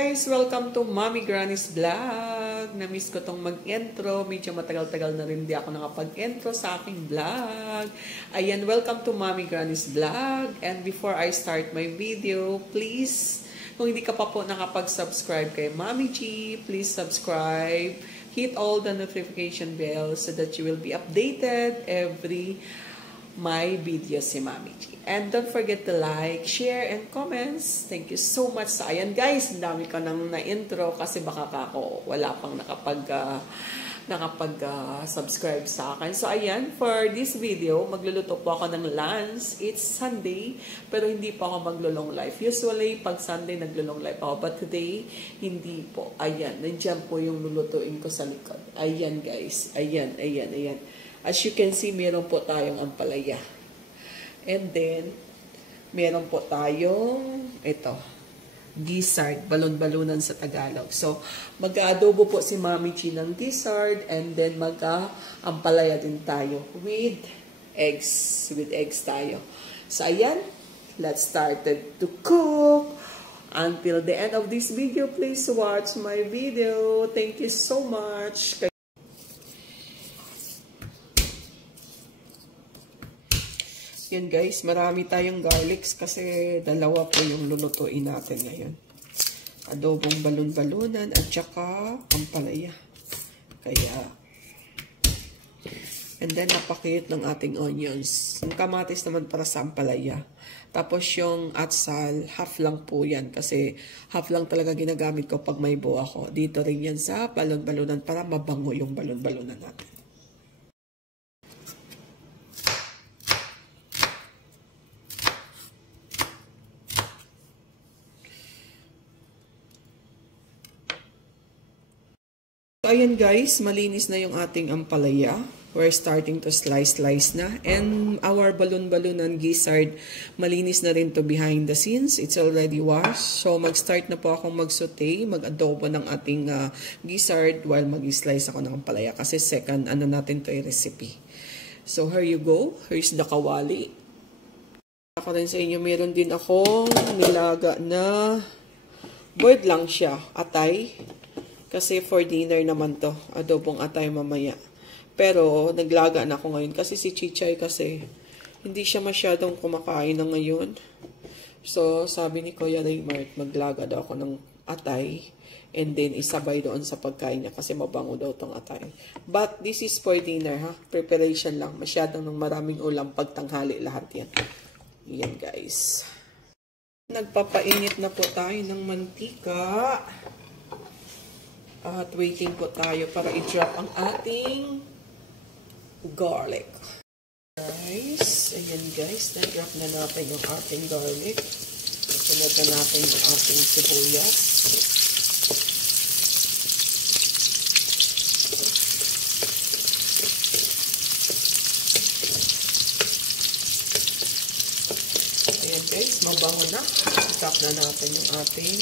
guys! Welcome to Mommy Granny's Vlog. Na-miss ko tong mag-intro. Medyo matagal-tagal na rin di ako nakapag-intro sa aking vlog. Ayan, welcome to Mommy Granny's Vlog. And before I start my video, please, kung hindi ka pa po nakapag-subscribe kay Mommy G, please subscribe. Hit all the notification bells so that you will be updated every my videos si Mommy G. And don't forget to like, share, and comments. Thank you so much. So, ayan guys, ang dami ko nang na-intro kasi baka ako wala pang nakapag-subscribe sa akin. So, ayan, for this video, magluluto po ako ng lunch. It's Sunday, pero hindi po ako maglulong live. Usually, pag Sunday, naglulong live ako. But today, hindi po. Ayan, nandiyan po yung lulutuin ko sa likod. Ayan guys, ayan. As you can see, meron po tayong ampalaya. And then, meron po tayong, ito, gizzard, balon-balunan sa Tagalog. So, mag-aadobo po si Mommy G ng gizzard, and then mag-ampalaya din tayo with eggs. With eggs tayo. So, ayan, let's start to cook. Until the end of this video, please watch my video. Thank you so much. Yan guys, marami tayong garlics kasi dalawa po yung lulutuin natin ngayon. Adobong balon-balunan at saka ampalaya. Kaya, and then napakiyot ng ating onions. Yung kamatis naman para sa ampalaya. Tapos yung atsal, half lang po yan kasi half lang talaga ginagamit ko pag may buo ako. Dito rin yan sa balon-balunan para mabango yung balon-balunan natin. Ayan guys, malinis na yung ating ampalaya. We're starting to slice na. And our balon-balunan gizzard, malinis na rin to behind the scenes. It's already washed. So mag-start na po akong mag-saute, mag-adobo ng ating gizzard while mag-slice ako ng ampalaya. Kasi second, natin to recipe. So here you go. Here's the kawali. Ako rin sa inyo, meron din akong nilaga na boiled lang siya, atay. Kasi for dinner naman to, adobong atay mamaya. Pero naglaga na ako ngayon kasi si Chichay kasi hindi siya masyadong kumakain na ngayon. So sabi ni Kuya Raymart, maglaga daw ako ng atay and then isabay doon sa pagkain niya kasi mabango daw tong atay. But this is for dinner ha, preparation lang. Masyadong ng maraming ulam pagtanghali lahat yan. Yan guys. Nagpapainit na po tayo ng mantika. At waiting po tayo para i-drop ang ating garlic. Guys, ayan guys, na-drop na natin yung ating garlic. Sunod na natin yung ating sibuyas. Ayan guys, mabango na. I-drop na natin yung ating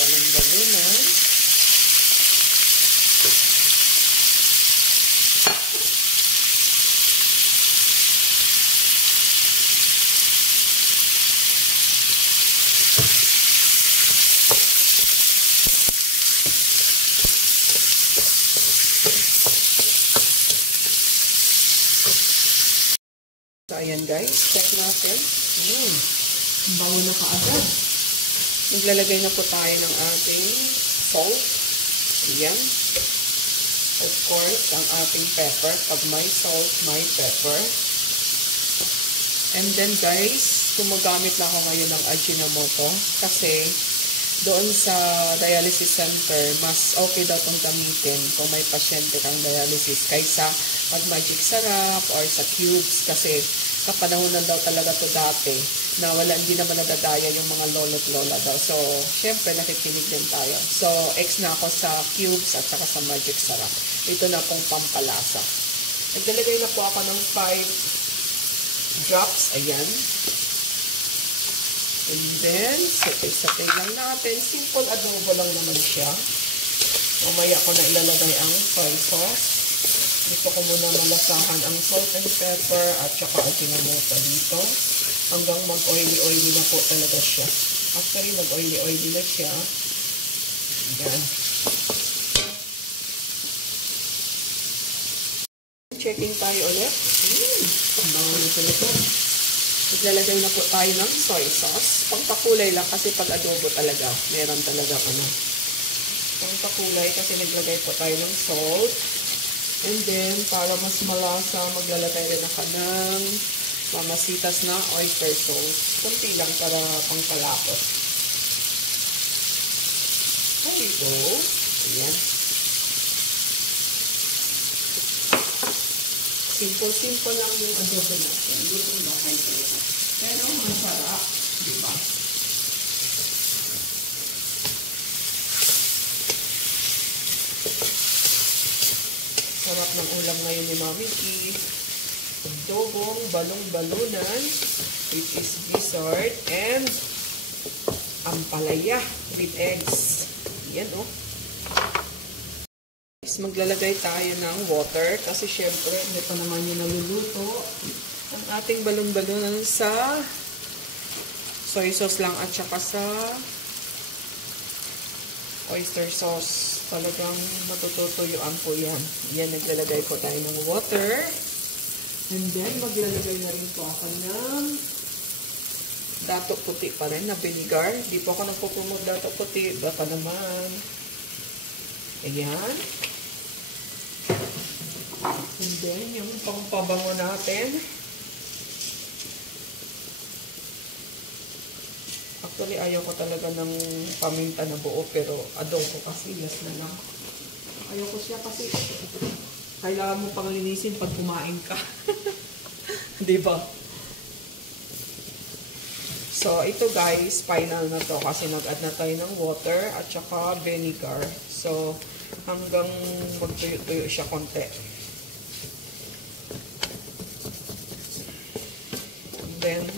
balon-balunan. So, ayan guys, check natin. Bango na kaagad. Maglalagay na po tayo ng ating salt. Ayan. Of course, ang ating pepper. Pag may salt, may pepper. And then guys, gumagamit lang ako ngayon ng Ajinomoto kasi doon sa dialysis center, mas okay daw itong gamitin kung may pasyente kang dialysis kaysa pag magic sarap or sa cubes kasi kapanahonan daw talaga to dati na hindi naman nadadaya yung mga lolo't lola daw. So, syempre nakikinig din tayo. So, ex na ako sa cubes at saka sa magic sarap. Ito na pong pampalasa. Nagdalagay na po ako ng 5 drops. Ayan. And then, satay-satay lang natin. Simple adobo lang naman siya. Mamaya ko na ilalagay ang soy sauce. Gusto ko muna malasahan ang salt and pepper at saka Ajinomoto dito. Hanggang mag-oily-oily na po talaga siya. Actually, mag-oily-oily na siya. Yan. Checking tayo ulit. Ang bango nito nito. Maglalagay na po tayo ng soy sauce. Pangpakulay lang kasi pag adobo talaga, meron talaga pangpakulay kasi naglagay po tayo ng salt. And then, para mas malasa, maglalagay rin ako ng mamasitas na oyster sauce. Kunti lang para pangkalapot. There we go. Ayan. Simple lang yung adobo natin. Dito na kayo. Pero masarap. Diba? Sarap ng ulam ngayon ni Mami E. Adobong balong-balunan, which is gizzard, and ampalaya with eggs. Yan, oh. Maglalagay tayo ng water kasi syempre hindi pa naman yung naluluto ang ating balon-balonan sa soy sauce lang at saka sa oyster sauce. Talagang matututuyuan po yan. Yan, naglalagay po tayo ng water. And then, maglalagay na rin po ako ng dato puti pa rin na vinegar. Di po ako nagpupumog dato puti. Baka naman. Ayan. And then, yung pangpabango natin. Actually, ayaw ko talaga ng paminta na buo, pero adobo kasi, yes na lang. Ayaw ko siya kasi kailangan mo pang linisin pag kumain ka. Diba? So, ito guys, final na to kasi nag-add na tayo ng water at saka vinegar. So, hanggang magtuyo-tuyo siya konti. Then,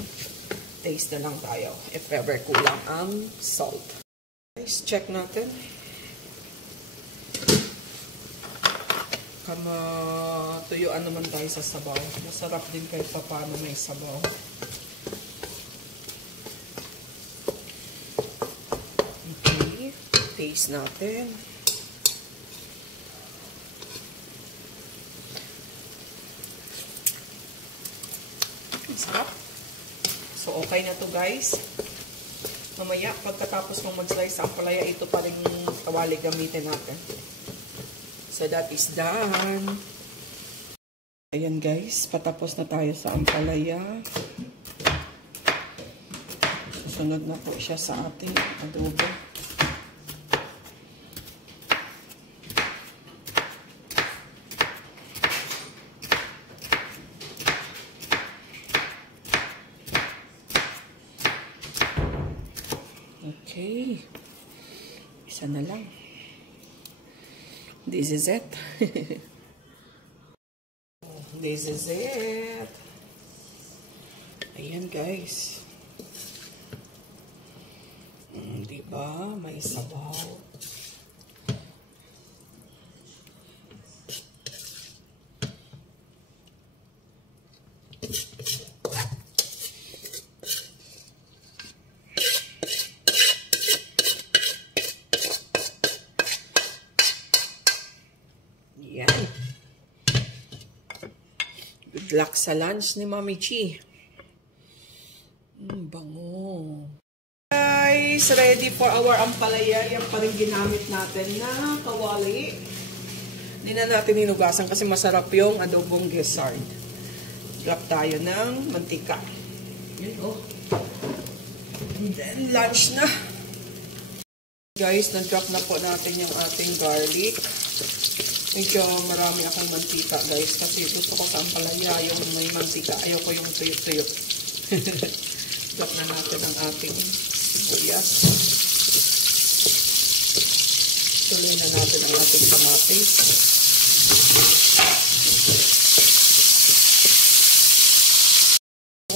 taste na lang tayo if ever kulang ang salt. Guys, check natin. Tuyuan naman tayo sa sabaw. Masarap din kahit pa paano may sabaw. Okay, taste natin. Sarap. So, okay na to guys. Mamaya, pagkatapos mong mag-slice ang palaya, ito pa rin kawali gamitin natin. So, that is done. Ayan guys, patapos na tayo sa ampalaya. Susunod na po siya sa ating adobo. Okay. Isa na lang. This is it. This is it. Ayan guys. Diba? May sabaw. Yan. Good luck sa lunch ni Mami Chi. Bango. Guys, ready for our ampalaya. Yan pa rin ginamit natin na kawali. Hindi na natin hinugasan kasi masarap yung adobong gizzard. Drop tayo ng mantika. Yan, oh. And then, lunch na. Guys, na-drop na po natin yung ating garlic. Medyo marami akong mantika, guys. Kasi gusto ko sa ampalaya yung may mantika. Ayaw ko yung tuyo-tuyo. Drop na natin ang ating sibuyas. Tuloy na natin ang ating kamatis.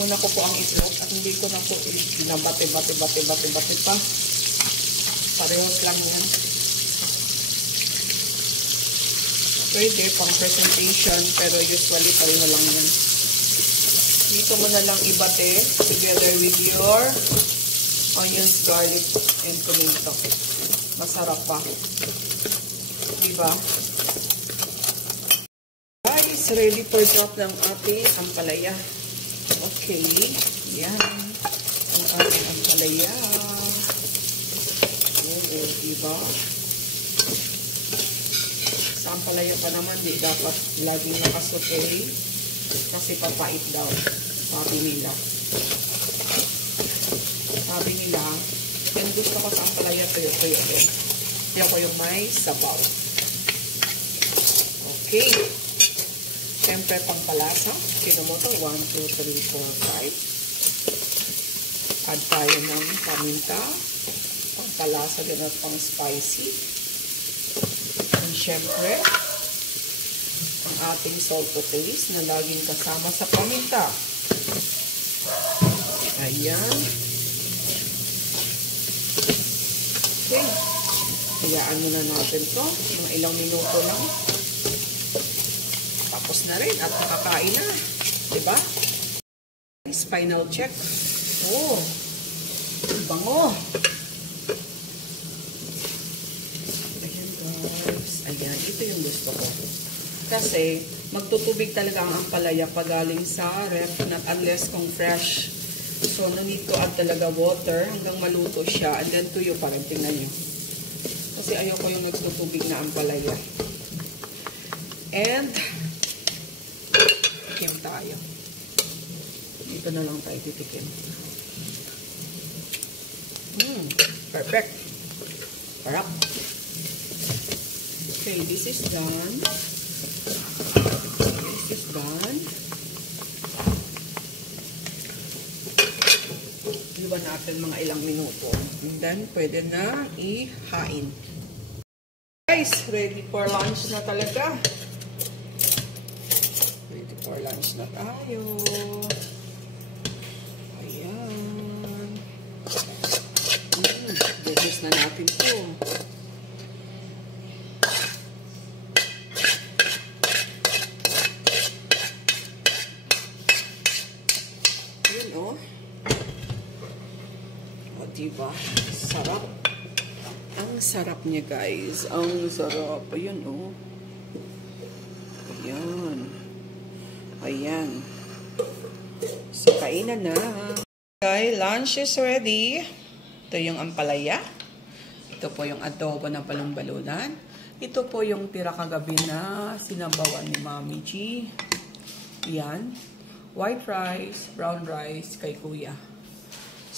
Una ko po ang itlog at hindi ko na po binabate-bate-bate-bate-bate pa. Parehos lang yan. Pwede pang presentation pero usually pareho lang yan. Dito mo na lang ibate together with your onions, garlic, and tomato. Masarap pa. Diba? Guys, ready for drop ng ating ampalaya. Okay. Yan. Ang ating ampalaya. Oo, diba? Sa ampalaya pa naman, di dapat laging nakasute kasi papait daw. Sabi nila. And gusto ko sa ampalaya, tuyo-tuyo din. Kaya ko yung may sabaw. Okay. Siyempre, pangpalasa. Sino mo ito? 1, 2, 3, 4, 5. Add tayo ng paminta. Pangpalasa din at pang spicy. And siyempre, ang ating salt to taste na laging kasama sa paminta. Ayan. Okay. Hayaan muna natin to. Mga ilang minuto lang. Tapos na rin at nakakain na. Diba? Final check. Oh. Bango. Ayan guys. Ayan. Ito yung gusto ko. Kasi magtutubig talaga ang ampalaya pag galing sa ref. Not unless kung fresh. So, no need to add talaga water hanggang maluto siya. And then, tuyo pa rin. Tingnan nyo. Kasi ayoko yung nagtutubig na ampalaya. And, tikim tayo. Dito na lang tayo titikim. Perfect. Sarap. Okay, this is done. This is done. Iwan natin mga ilang minuto. And then, pwede na ihain. Guys, ready for lunch na talaga. Ready for lunch na tayo. Ayan. Buhos na natin ito. Ayan o. Diba? Sarap. Ang sarap niya, guys. Ang sarap. Ayun, oh. Ayan. Ayan. So, kainan na. Okay, lunch is ready. Ito yung ampalaya. Ito po yung adobo ng balon-balunan. Ito po yung tira kagabi na sinabawan ni Mami G. Ayan. White rice, brown rice kay Kuya.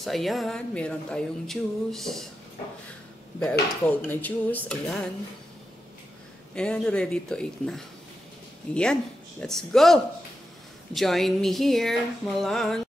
So, ayan, meron tayong juice. Very cold na juice. Ayan. And ready to eat na. Ayan. Let's go! Join me here, Malan.